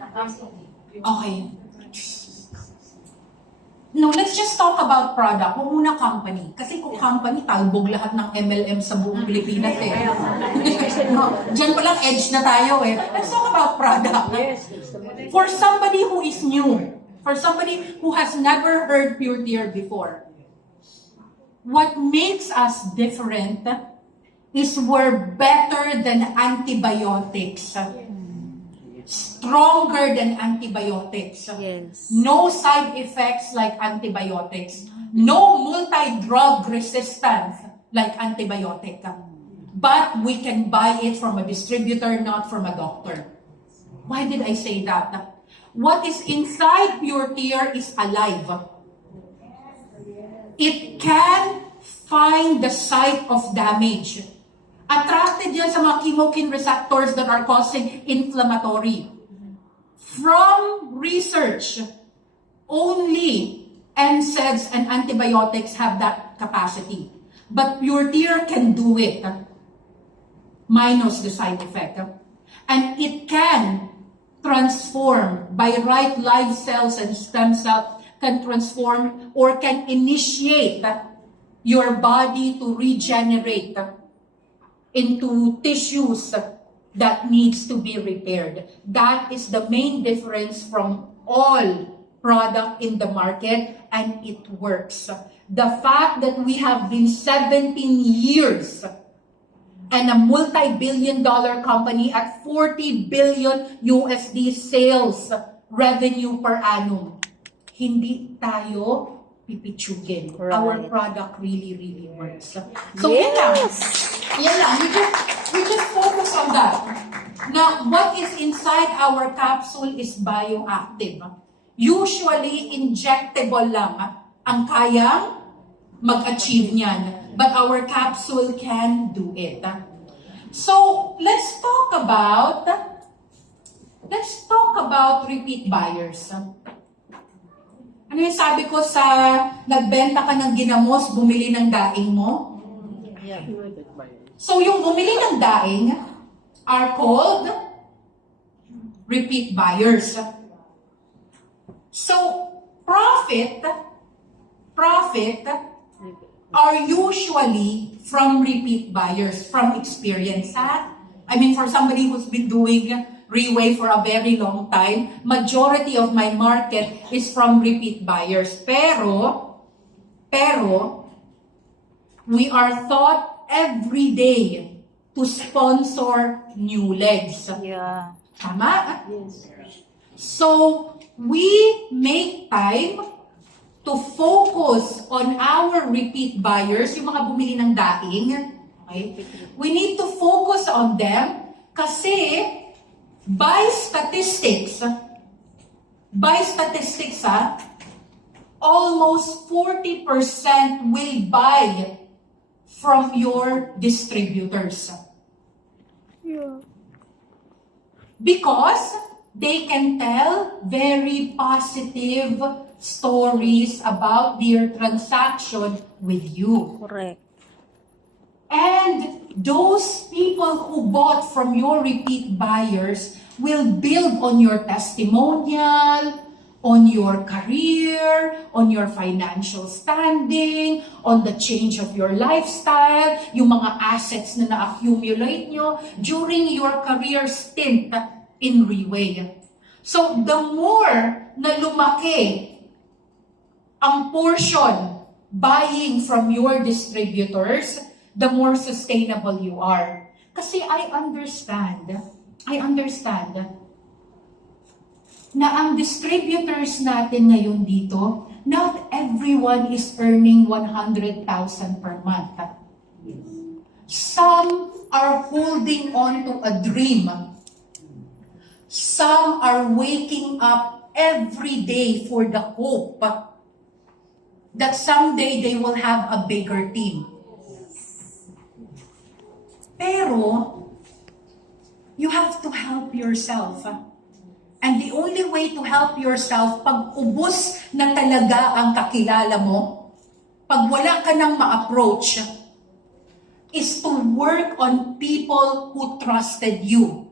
Okay. No, let's just talk about product. Huwag muna company. Kasi kung company, talbog lahat ng MLM sa buong Pilipinas eh. No, diyan pa lang edge na tayo eh. Let's talk about product. For somebody who is new, for somebody who has never heard Pure Tear before, what makes us different is we're better than antibiotics. Stronger than antibiotics. Yes. No side effects like antibiotics. No multi-drug resistance like antibiotic. But we can buy it from a distributor, not from a doctor. Why did I say that? What is inside Pure Tear is alive. It can find the site of damage. Attracted yan sa mga chemokine receptors that are causing inflammatory. From research, only NSAIDs and antibiotics have that capacity. But Pure Tear can do it, minus the side effect. And it can transform, by right live cells and stem cells, can transform or can initiate your body to regenerate into tissues that needs to be repaired. That is the main difference from all product in the market, and it works. The fact that we have been 17 years and a multi-billion-dollar company at 40 billion USD sales revenue per annum, hindi tayo pipitsugin. Right. Our product really, really works. So, yan lang. Yan lang. We just focus on that. Now, what is inside our capsule is bioactive. Usually, injectable lang ang kayang mag-achieve niyan. But our capsule can do it. So, let's talk about repeat buyers. Ano yung sabi ko sa nagbenta ka ng ginamos, bumili ng daing mo? Yeah. So, yung bumili ng daing are called repeat buyers. So, profit are usually from repeat buyers, from experience. I mean, for somebody who's been doing Reway for a very long time, majority of my market is from repeat buyers. Pero, we are taught every day to sponsor new legs. Yeah. Tama? Yes. So, we make time to focus on our repeat buyers, yung mga bumili ng daing. Okay? We need to focus on them kasi by statistics, almost 40% will buy from your distributors. Yeah. Because they can tell very positive stories about their transaction with you. Correct. And those people who bought from your repeat buyers will build on your testimonial, on your career, on your financial standing, on the change of your lifestyle, yung mga assets na na-accumulate nyo during your career stint in Reway. So, the more na lumaki ang portion buying from your distributors, the more sustainable you are. Kasi I understand na ang distributors natin ngayon dito, not everyone is earning 100,000 per month. Some are holding on to a dream. Some are waking up every day for the hope that someday they will have a bigger team. Pero, you have to help yourself. And the only way to help yourself, pag ubos na talaga ang kakilala mo, pag wala ka nang ma-approach, is to work on people who trusted you.